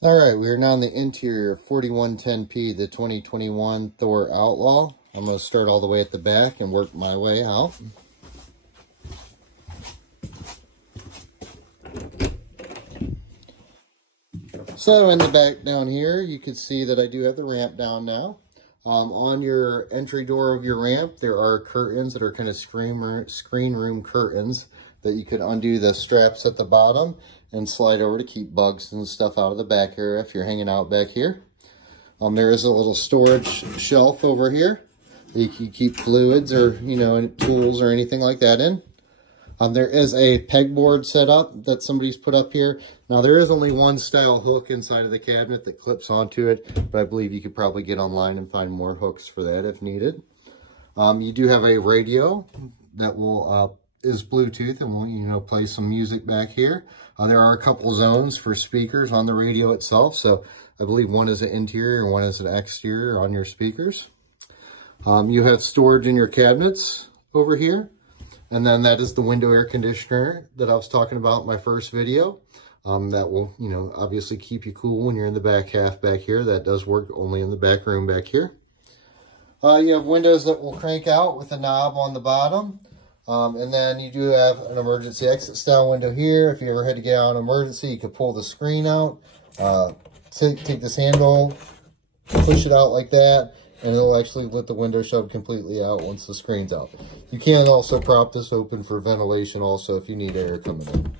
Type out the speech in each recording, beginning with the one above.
All right, we are now in the interior 4110P, the 2021 Thor Outlaw. I'm going to start all the way at the back and work my way out. So in the back down here, you can see that I do have the ramp down now. On your entry door of your ramp, there are curtains that are kind of screen room curtains that you can undo the straps at the bottom and slide over to keep bugs and stuff out of the back area if you're hanging out back here. There is a little storage shelf over here that you can keep fluids or, any tools or anything like that in. There is a pegboard set up that somebody's put up here. Now, there is only one style hook inside of the cabinet that clips onto it, but I believe you could probably get online and find more hooks for that if needed. You do have a radio that will is Bluetooth and will, play some music back here. There are a couple zones for speakers on the radio itself, so I believe one is an interior and one is an exterior on your speakers. You have storage in your cabinets over here. And then that is the window air conditioner that I was talking about in my first video. That will, obviously keep you cool when you're in the back half back here. That does work only in the back room back here. You have windows that will crank out with a knob on the bottom. And then you do have an emergency exit style window here. If you ever had to get out in emergency, you could pull the screen out, take this handle, push it out like that, and it'll actually let the window shove completely out once the screen's out. You can also prop this open for ventilation also if you need air coming in.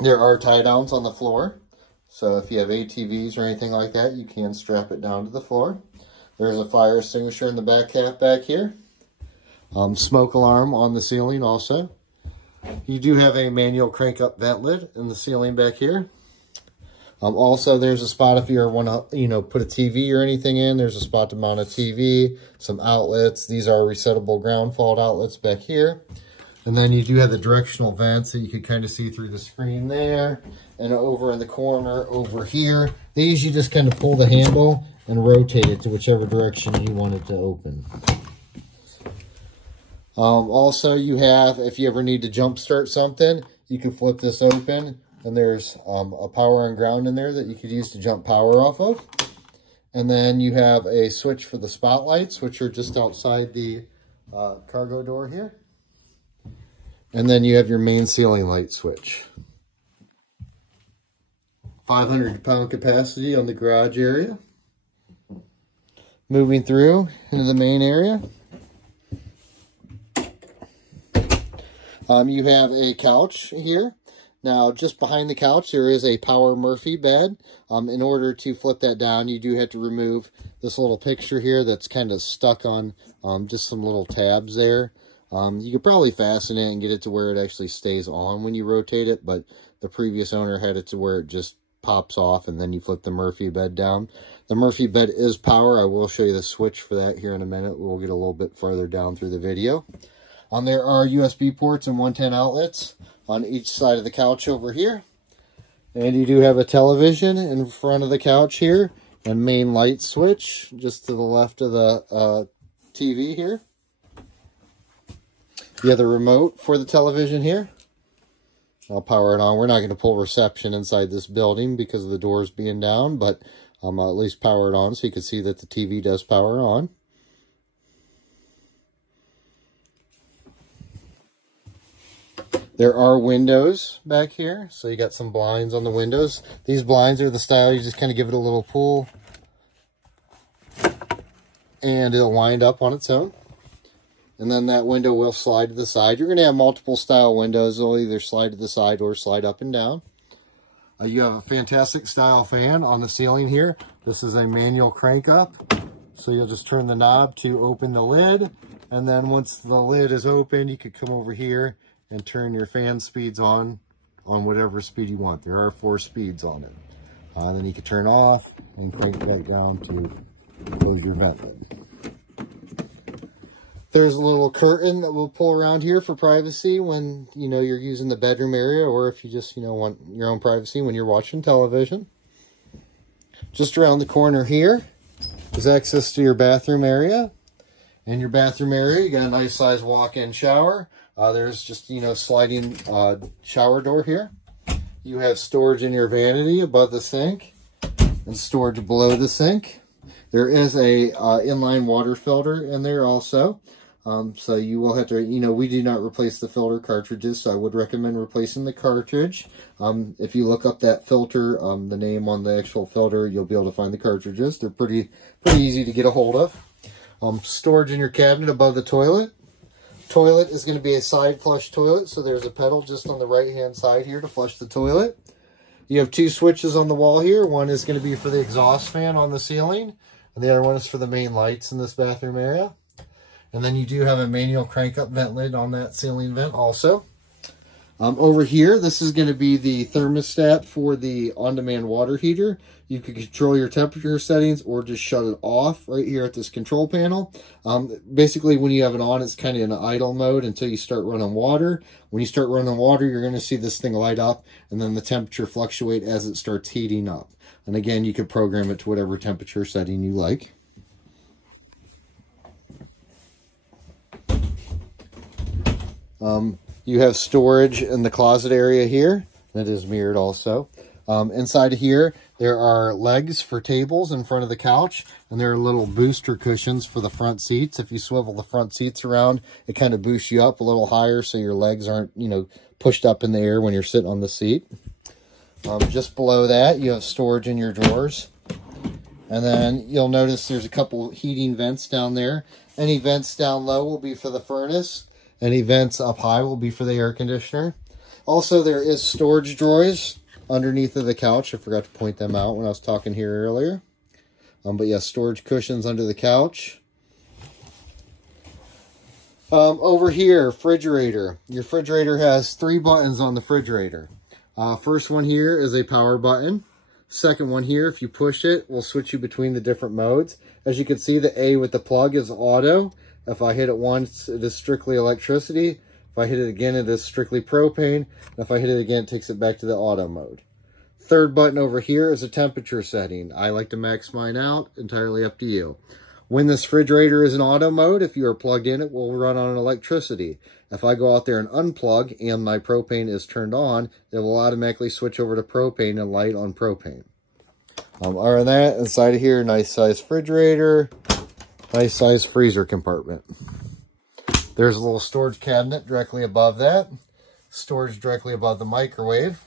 There are tie downs on the floor. So if you have ATVs or anything like that, you can strap it down to the floor. There's a fire extinguisher in the back half back here. Smoke alarm on the ceiling also. You do have a manual crank up vent lid in the ceiling back here. Also, there's a spot if you want to, put a TV or anything in. There's a spot to mount a TV, some outlets. These are resettable ground fault outlets back here. And then you do have the directional vents that you can kind of see through the screen there. And over in the corner over here, these you just kind of pull the handle and rotate it to whichever direction you want it to open. Also, you have, if you ever need to jump start something, you can flip this open. And there's a power and ground in there that you could use to jump power off of. And then you have a switch for the spotlights, which are just outside the cargo door here. And then you have your main ceiling light switch. 500-pound capacity on the garage area. Moving through into the main area. You have a couch here. Now, just behind the couch, there is a power Murphy bed. In order to flip that down, you do have to remove this little picture here that's kind of stuck on just some little tabs there. You could probably fasten it and get it to where it actually stays on when you rotate it, but the previous owner had it to where it just pops off and then you flip the Murphy bed down. The Murphy bed is power. I will show you the switch for that here in a minute. We'll get a little bit further down through the video. There are USB ports and 110 outlets on each side of the couch over here. And you do have a television in front of the couch here and main light switch just to the left of the TV here. You have the remote for the television here. I'll power it on. We're not going to pull reception inside this building because of the doors being down, but I'll at least power it on so you can see that the TV does power on. There are windows back here, so you got some blinds on the windows. These blinds are the style, you just kind of give it a little pull, and it'll wind up on its own. And then that window will slide to the side. You're going to have multiple style windows. They'll either slide to the side or slide up and down. You have a fantastic style fan on the ceiling here. This is a manual crank up. So you'll just turn the knob to open the lid. And then once the lid is open, you could come over here and turn your fan speeds on whatever speed you want. There are 4 speeds on it. Then you can turn off and crank that down to close your vent lid. There's a little curtain that we'll pull around here for privacy when, you're using the bedroom area, or if you just, want your own privacy when you're watching television. Just around the corner here is access to your bathroom area. In your bathroom area, you got a nice size walk-in shower. There's just, sliding shower door here. You have storage in your vanity above the sink and storage below the sink. There is a inline water filter in there also. So you will have to, we do not replace the filter cartridges, so I would recommend replacing the cartridge. If you look up that filter, the name on the actual filter, you'll be able to find the cartridges. They're pretty easy to get a hold of. Storage in your cabinet above the toilet. Toilet is going to be a side flush toilet, so there's a pedal just on the right hand side here to flush the toilet. You have 2 switches on the wall here. One is going to be for the exhaust fan on the ceiling, and the other one is for the main lights in this bathroom area. And then you do have a manual crank up vent lid on that ceiling vent also. Over here, this is going to be the thermostat for the on-demand water heater. You can control your temperature settings or just shut it off right here at this control panel. Basically, when you have it on, it's kind of in idle mode until you start running water. When you start running water, you're going to see this thing light up, and then the temperature fluctuate as it starts heating up. And again, you can program it to whatever temperature setting you like. You have storage in the closet area here. That is mirrored also. Inside of here, there are legs for tables in front of the couch, and there are little booster cushions for the front seats. If you swivel the front seats around, it kind of boosts you up a little higher so your legs aren't, pushed up in the air when you're sitting on the seat. Just below that, you have storage in your drawers. And then you'll notice there's a couple heating vents down there. Any vents down low will be for the furnace. Any vents up high will be for the air conditioner. Also, there is storage drawers underneath of the couch. I forgot to point them out when I was talking here earlier. But yeah, storage cushions under the couch. Over here, refrigerator. Your refrigerator has 3 buttons on the refrigerator. First one here is a power button. Second one here, if you push it, will switch you between the different modes. As you can see, the A with the plug is auto. If I hit it once, it is strictly electricity. If I hit it again, it is strictly propane. And if I hit it again, it takes it back to the auto mode. Third button over here is a temperature setting. I like to max mine out, entirely up to you. When this refrigerator is in auto mode, if you are plugged in, it will run on electricity. If I go out there and unplug and my propane is turned on, it will automatically switch over to propane and light on propane. Other than that, inside of here, nice size refrigerator. Nice size freezer compartment. There's a little storage cabinet directly above that. Storage directly above the microwave.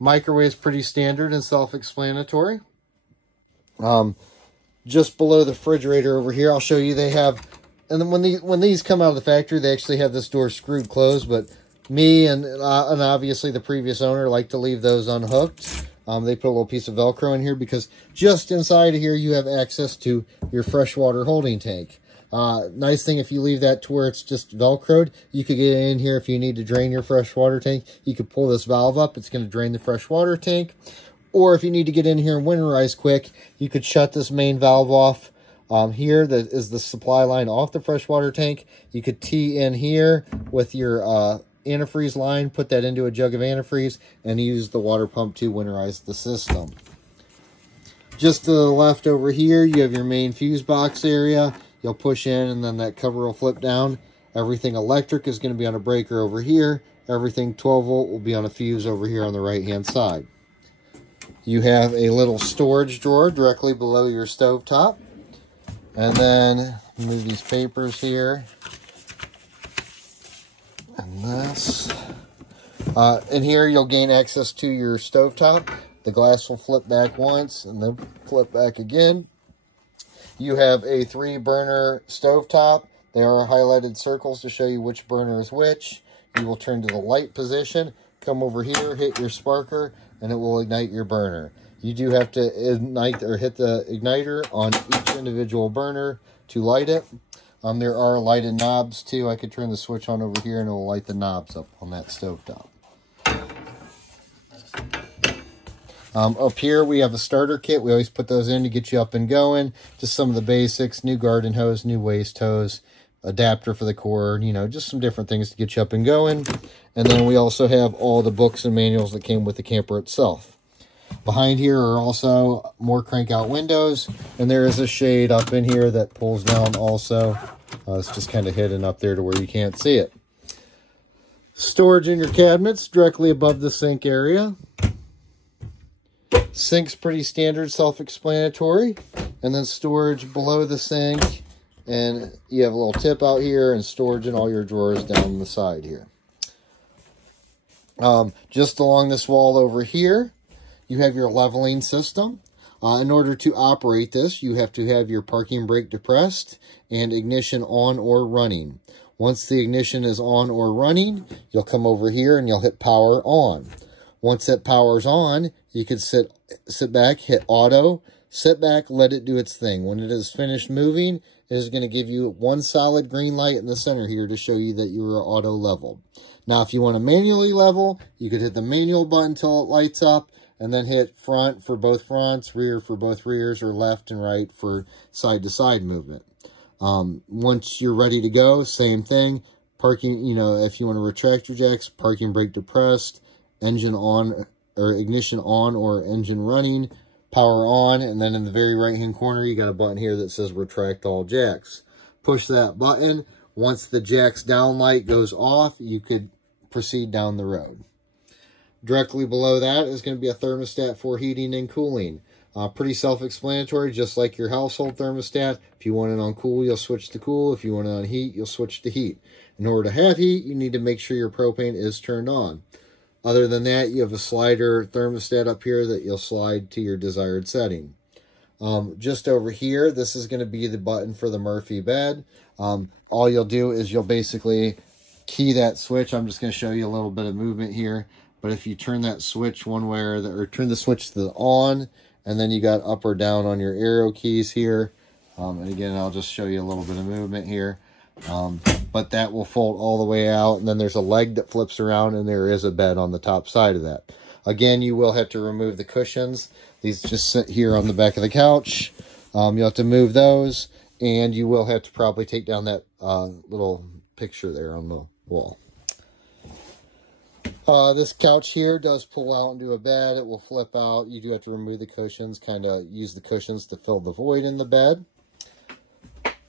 Microwave's pretty standard and self-explanatory. Just below the refrigerator over here, I'll show you they have, and then when these come out of the factory, they actually have this door screwed closed, but me and obviously the previous owner like to leave those unhooked. They put a little piece of Velcro in here because just inside of here you have access to your freshwater holding tank. Nice thing, if you leave that to where it's just Velcroed, you could get in here if you need to drain your freshwater tank. You could pull this valve up. It's going to drain the freshwater tank. Or if you need to get in here and winterize quick, you could shut this main valve off. Here, that is the supply line off the freshwater tank. You could tee in here with your antifreeze line, put that into a jug of antifreeze, and use the water pump to winterize the system. Just to the left over here, you have your main fuse box area. You'll push in, and then that cover will flip down. Everything electric is going to be on a breaker over here. Everything 12 volt will be on a fuse over here on the right hand side. You have a little storage drawer directly below your stovetop. And then move these papers here. And this. In here, you'll gain access to your stovetop. The glass will flip back once and then flip back again. You have a 3-burner stovetop. There are highlighted circles to show you which burner is which. You will turn to the light position, come over here, hit your sparker, and it will ignite your burner. You do have to ignite or hit the igniter on each individual burner to light it. There are lighted knobs too. I could turn the switch on over here and it will light the knobs up on that stovetop. Up here we have a starter kit. We always put those in to get you up and going. Just some of the basics: new garden hose, new waste hose, adapter for the cord, just some different things to get you up and going. And then we also have all the books and manuals that came with the camper itself. Behind here are also more crank out windows, and there is a shade up in here that pulls down also. It's just kind of hidden up there to where you can't see it. Storage in your cabinets directly above the sink area. Sink's pretty standard, self-explanatory. And then storage below the sink. And you have a little tip out here and storage in all your drawers down the side here. Just along this wall over here, you have your leveling system. In order to operate this, you have to have your parking brake depressed and ignition on or running. Once the ignition is on or running, you'll come over here and you'll hit power on. Once that power's on, you can sit back, hit auto, sit back, let it do its thing. When it is finished moving, it is going to give you one solid green light in the center here to show you that you are auto leveled. Now, if you want to manually level, you could hit the manual button until it lights up, and then hit front for both fronts, rear for both rears, or left and right for side-to-side movement. Once you're ready to go, same thing. Parking, if you want to retract your jacks, parking brake depressed, engine on, or ignition on or engine running, power on, and then in the very right-hand corner, you got a button here that says retract all jacks. Push that button. Once the jack's down light goes off, you could proceed down the road. Directly below that is going to be a thermostat for heating and cooling. Pretty self-explanatory, just like your household thermostat. If you want it on cool, you'll switch to cool. If you want it on heat, you'll switch to heat. In order to have heat, you need to make sure your propane is turned on. Other than that, you have a slider thermostat up here that you'll slide to your desired setting. Just over here, this is going to be the button for the Murphy bed. All you'll do is you'll basically key that switch. I'm just going to show you a little bit of movement here. But if you turn that switch one way or turn the switch to the on, and then you got up or down on your arrow keys here. And again, I'll just show you a little bit of movement here. But that will fold all the way out, and then there's a leg that flips around, and there is a bed on the top side of that. Again, you will have to remove the cushions. These just sit here on the back of the couch. You'll have to move those, and you will have to probably take down that little picture there on the wall. This couch here does pull out into a bed. It will flip out. You do have to remove the cushions, kind of use the cushions to fill the void in the bed.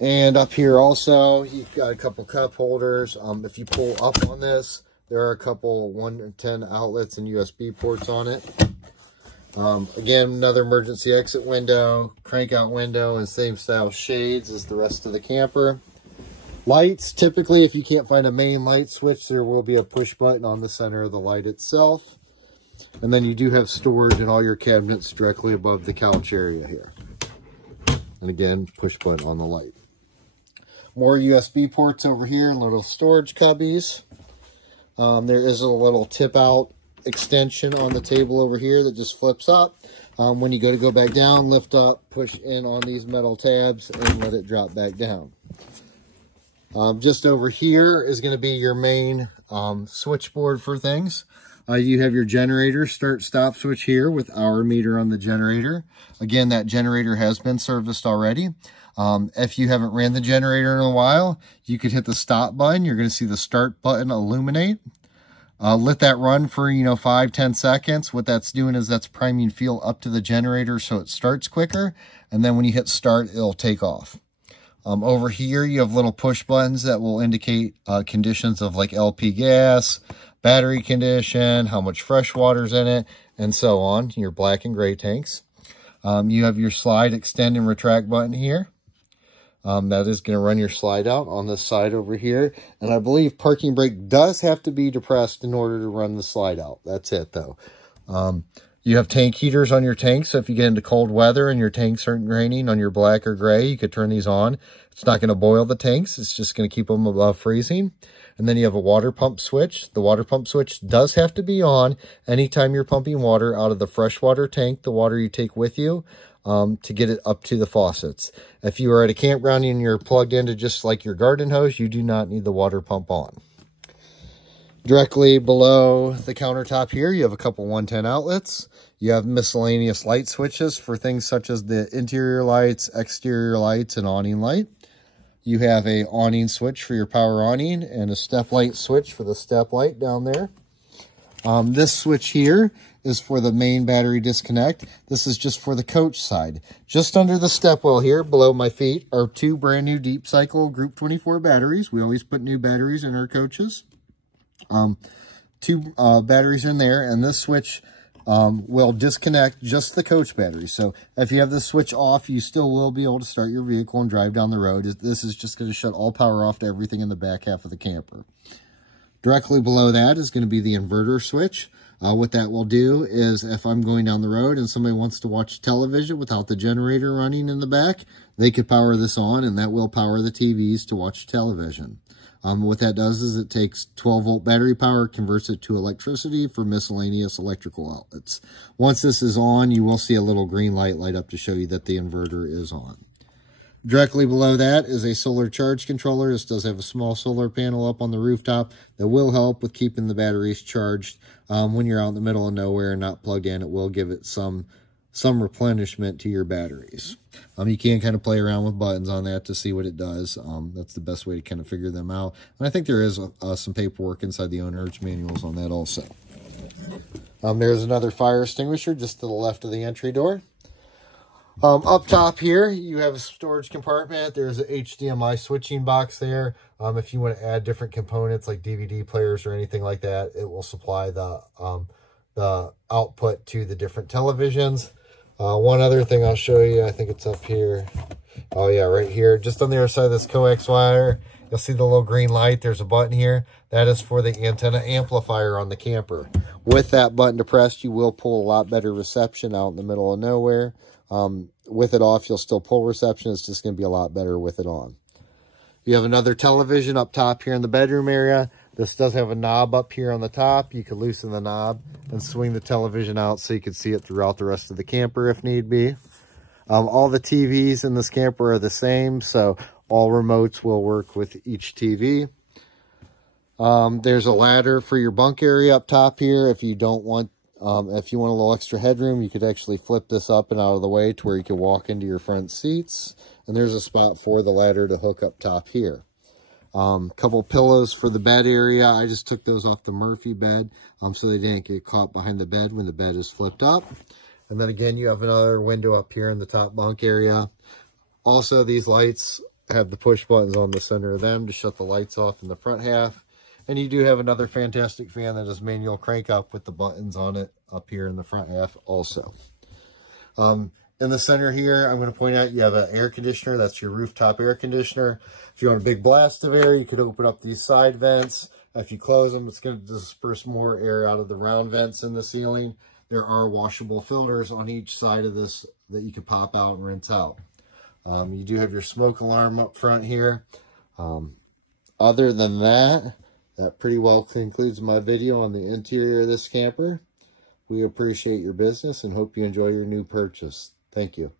And up here also, you've got a couple cup holders. If you pull up on this, there are a couple 110 outlets and USB ports on it. Again, another emergency exit window, crank out window, and same style shades as the rest of the camper. Lights, typically if you can't find a main light switch, there will be a push button on the center of the light itself. And then you do have storage in all your cabinets directly above the couch area here. And again, push button on the light. More USB ports over here and little storage cubbies. There is a little tip out extension on the table over here that just flips up. When you go back down, lift up, push in on these metal tabs, and let it drop back down. Just over here is going to be your main switchboard for things. You have your generator start-stop switch here with hour meter on the generator. Again, that generator has been serviced already. If you haven't ran the generator in a while, you could hit the stop button. You're going to see the start button illuminate. Let that run for, 5-10 seconds. What that's doing is that's priming fuel up to the generator so it starts quicker. And then when you hit start, it'll take off. Over here, you have little push buttons that will indicate conditions of like LP gas, battery condition, how much fresh water's in it, and so on, your black and gray tanks. You have your slide, extend, and retract button here. That is going to run your slide out on this side over here. And I believe parking brake does have to be depressed in order to run the slide out. That's it, though. You have tank heaters on your tanks, so if you get into cold weather and your tanks aren't draining on your black or gray, you could turn these on. It's not going to boil the tanks. It's just going to keep them above freezing. And then you have a water pump switch. The water pump switch does have to be on anytime you're pumping water out of the freshwater tank, the water you take with you, to get it up to the faucets. If you are at a campground and you're plugged into just like your garden hose, you do not need the water pump on. Directly below the countertop here, you have a couple 110 outlets. You have miscellaneous light switches for things such as the interior lights, exterior lights, and awning light. You have a awning switch for your power awning and a step light switch for the step light down there. This switch here is for the main battery disconnect. This is just for the coach side. Just under the step well here, below my feet, are two brand new Deep Cycle Group 24 batteries. We always put new batteries in our coaches. two batteries in there, and this switch will disconnect just the coach battery. So if you have the switch off, you still will be able to start your vehicle and drive down the road. This is just going to shut all power off to everything in the back half of the camper. Directly below that is going to be the inverter switch. What that will do is if I'm going down the road and somebody wants to watch television without the generator running in the back, they could power this on, and that will power the TVs to watch television. What that does is it takes 12-volt battery power, converts it to electricity for miscellaneous electrical outlets. Once this is on, you will see a little green light light up to show you that the inverter is on. Directly below that is a solar charge controller. This does have a small solar panel up on the rooftop that will help with keeping the batteries charged. When you're out in the middle of nowhere and not plugged in, it will give it some replenishment to your batteries. You can kind of play around with buttons on that to see what it does. That's the best way to kind of figure them out. And I think there is some paperwork inside the owner's manuals on that also. There's another fire extinguisher just to the left of the entry door. Up top here, you have a storage compartment. There's an HDMI switching box there. If you want to add different components like DVD players or anything like that, it will supply the output to the different televisions. One other thing I'll show you, I think it's up here. Oh yeah, right here. Just on the other side of this coax wire, you'll see the little green light. There's a button here. That is for the antenna amplifier on the camper. With that button depressed, you will pull a lot better reception out in the middle of nowhere. With it off, you'll still pull reception. It's just going to be a lot better with it on. You have another television up top here in the bedroom area. This does have a knob up here on the top. You can loosen the knob and swing the television out so you can see it throughout the rest of the camper if need be. All the TVs in this camper are the same, so all remotes will work with each TV. There's a ladder for your bunk area up top here. If you don't want if you want a little extra headroom, you could actually flip this up and out of the way to where you can walk into your front seats. And there's a spot for the ladder to hook up top here. Couple pillows for the bed area. I just took those off the Murphy bed so they didn't get caught behind the bed when the bed is flipped up. And then again, you have another window up here in the top bunk area. Also, these lights have the push buttons on the center of them to shut the lights off in the front half. And you do have another fantastic fan that is manual crank up with the buttons on it up here in the front half also. In the center here, I'm going to point out you have an air conditioner. That's your rooftop air conditioner. If you want a big blast of air, you could open up these side vents. If you close them, it's going to disperse more air out of the round vents in the ceiling. There are washable filters on each side of this that you can pop out and rinse out. You do have your smoke alarm up front here. Other than that, that pretty well concludes my video on the interior of this camper. We appreciate your business and hope you enjoy your new purchase. Thank you.